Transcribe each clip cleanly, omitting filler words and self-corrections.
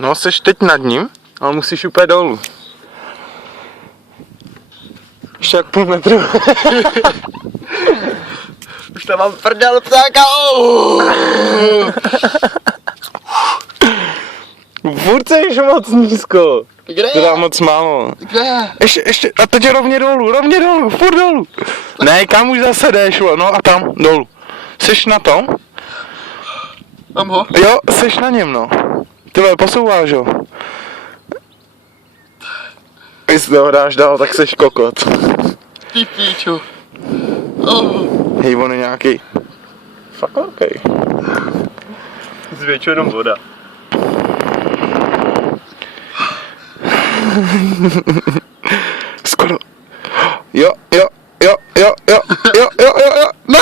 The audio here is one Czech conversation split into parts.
No, seš teď nad ním, ale musíš úplně dolů. Ještě jak půl metru. Už tam mám prdel ptáka. Furt seš moc nízko. Kde je? Teda moc málo. Kde je? Ještě, a teď rovně dolů, furt dolů. Ne, kam už zase jdeš, no a tam, dolů. Seš na tom? Mám ho? Jo, seš na něm, no. Tyhle, posouváš ho. Jestli ho dáš dál, tak seš kokot. Ty píču. Hej, on je nějaký. Fakt velký. Zvětšuje jenom voda. Skoro. Jo. Ne!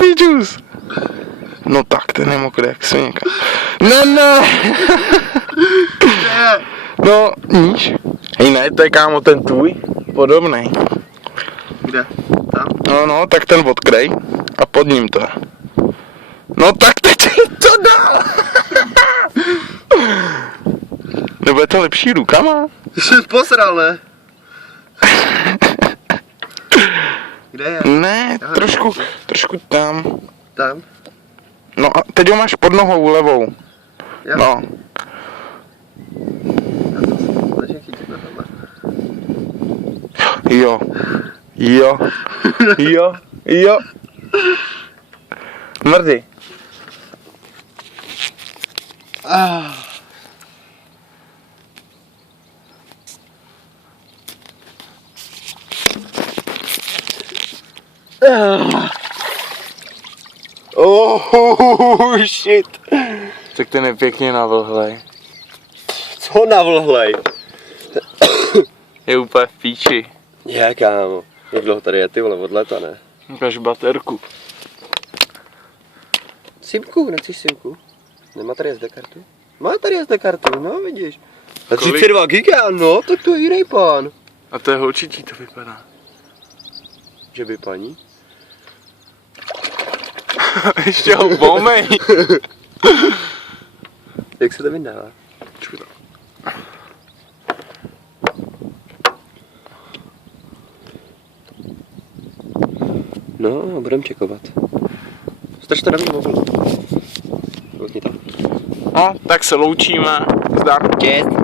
Píčus. No tak, ten je mokrý jak sviněka. Ne! No, níž. Hej, ne, to je kámo ten tvůj. Podobnej. Kde? Tam? No, tak ten odkrej. A pod ním to je. No tak teď to dál. Nebo je to lepší rukama? Ty jsi posral, ne? Kde je? Ne, trošku tam. Tam? No a teď ho máš pod nohou levou. Jo. No. Začni chytit na tohle. Jo. Mrdí. Oh shit. Tak ten je pěkně navlhlej. Co navlhlej? Je úplně v píči. Je, kámo. Jak dlouho tady je, ty vole, od leta, ne? Ukaž baterku. Simku, nechceš simku? Nemá tady SD kartu? Má tady SD kartu, no vidíš. A Kolik? 32 giga, no, tak to je jiný pán. A to je holčičí, to vypadá. Že by paní? Ještě ho pomej. Jak se to vydává? No, budeme čekovat. Strč to na mý mobil. Koukni tam. No, tak se loučíme. Zdar. Čest.